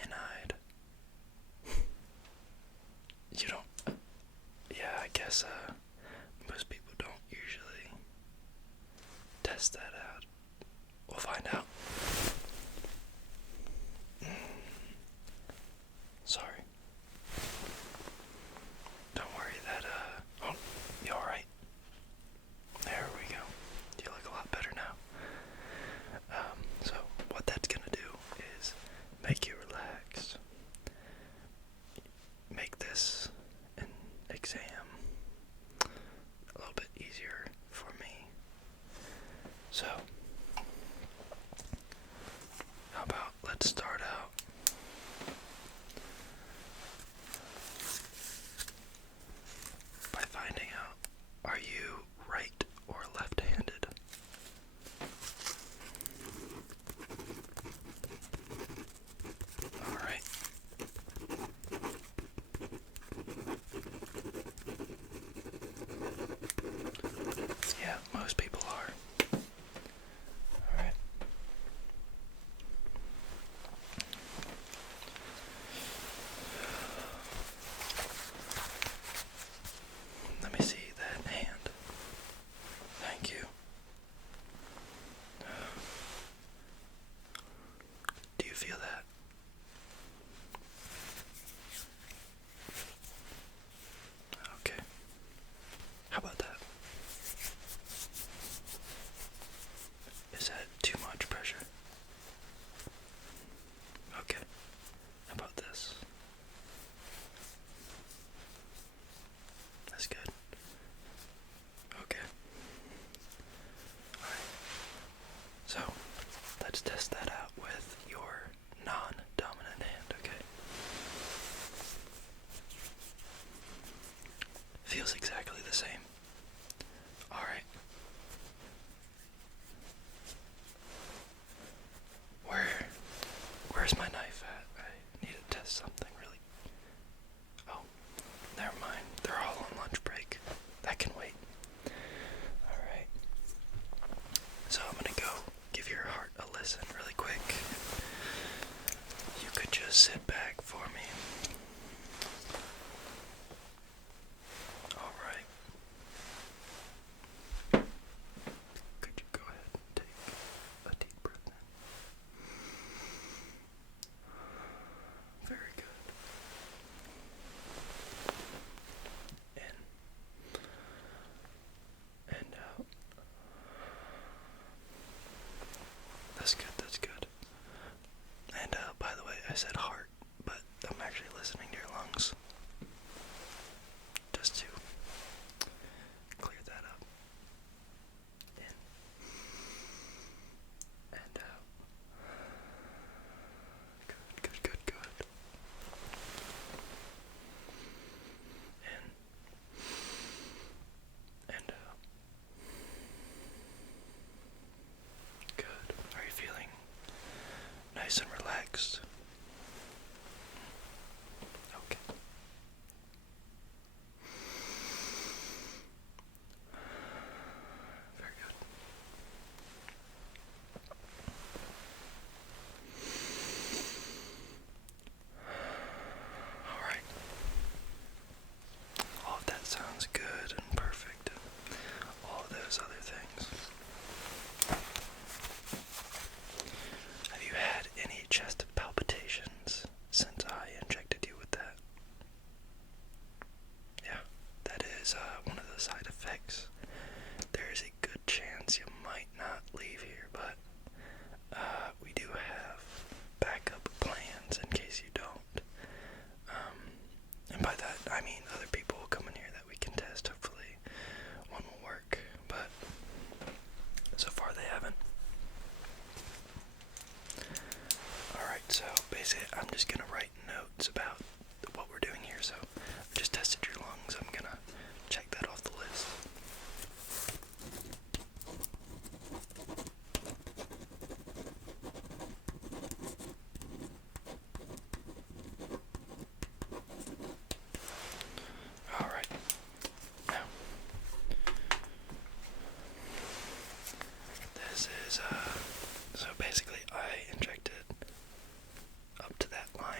cyanide. You don't, yeah, I guess, most people don't usually test that out. We'll find out. Sorry. Don't worry, oh, you alright? There we go. You look a lot better now. So what that's gonna do is make you relax. Make this an exam a little bit easier for me. So, how about let's start out by finding out, are you right or left-handed? Alright. Yeah, most people are. Alright. Let me see that hand. Thank you. Do you feel that? Okay. How about that? Is that too much pressure? Okay. How about this? That's good. Okay. Alright. So, let's test that out with your non-dominant hand, okay? Feels exactly the same. Alright. Where's my knife at? I need to test something really. Oh, never mind. They're all on lunch break. That can wait. Alright. So I'm gonna go give your heart a listen really quick. You could just sit back for me. Alright. Could you go ahead and take a deep breath in? Very good. In and out. That's good, that's good. And by the way, I said heart, but I'm actually listening to your lungs. Just to clear that up. In and out. Good, good, good, good. In and out. Good. Are you feeling nice and relaxed? Okay. Very good. Alright. All of that sounds good and perfect, and all of those other things. Have you had any chest palpitations since I injected you with that? Yeah, that is one of the side effects. There is a good chance you might not leave here, but we do have backup plans in case you don't. And by that, I mean other people will come in here that we can test. Hopefully one will work, but so far they haven't. Alright, so basically I'm just gonna write notes about what we're doing here. So I just tested your lungs. I'm gonna check that off the list. Alright. Now, this is, so basically I injected up to that line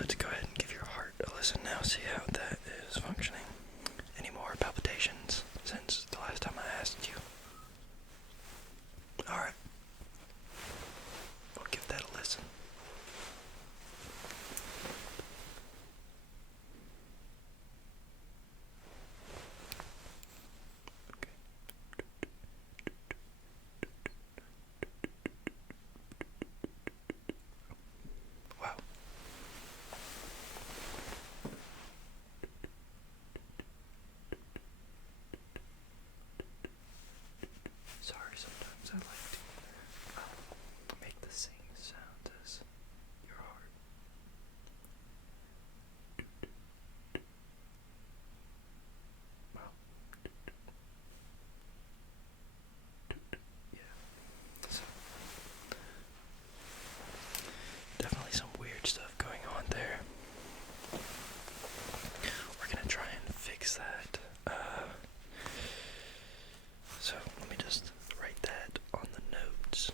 let's go ahead and give your heart a listen now, see how that is functioning. Any more palpitations since the last time I asked you? Alright. We'll give that a listen. Okay. Wow. Sorry, sometimes I like to make the same sound as your heart. Wow. Yeah. So, definitely some weird stuff going on there. We're gonna try and fix that. So let me just write that on the notes.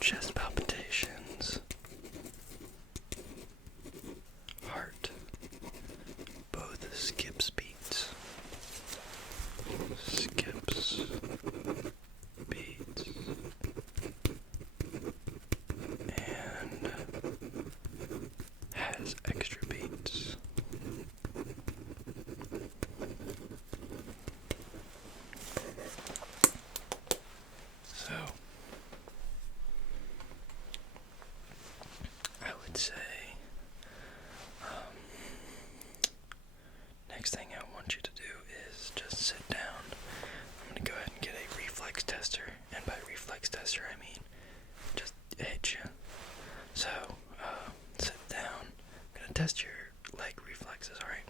Chest palpitations, heart, both skips beats, and has extra beats. So, I would say, next thing I want you to do is just sit down. I'm going to go ahead and get a reflex tester, and by reflex tester I mean just hit you. So, sit down. I'm going to test your leg reflexes, alright?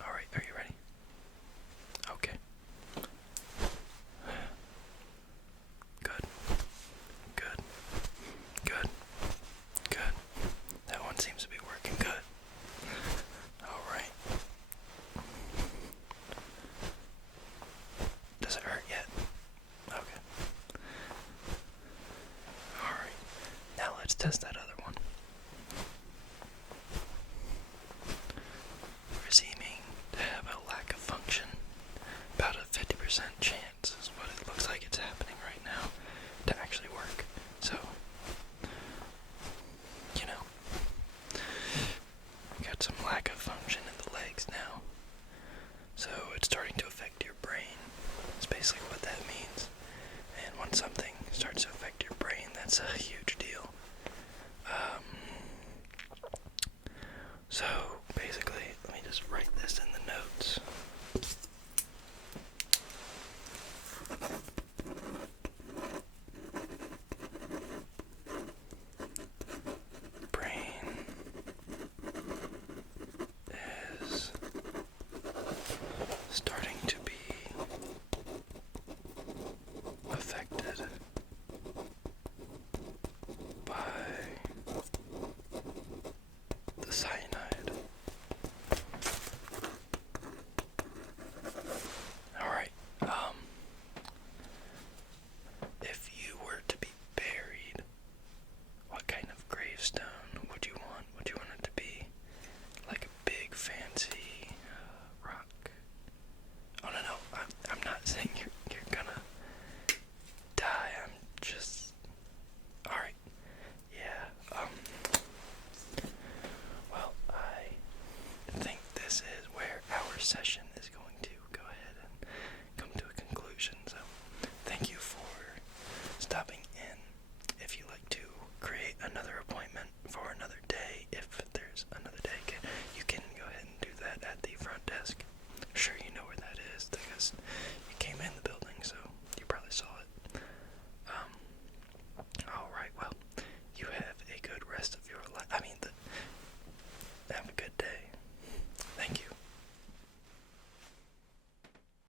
Alright, are you ready? Okay. Good. Good. Good. Good. That one seems to be working good. Alright. Does it hurt yet? Okay. Alright. Now let's test that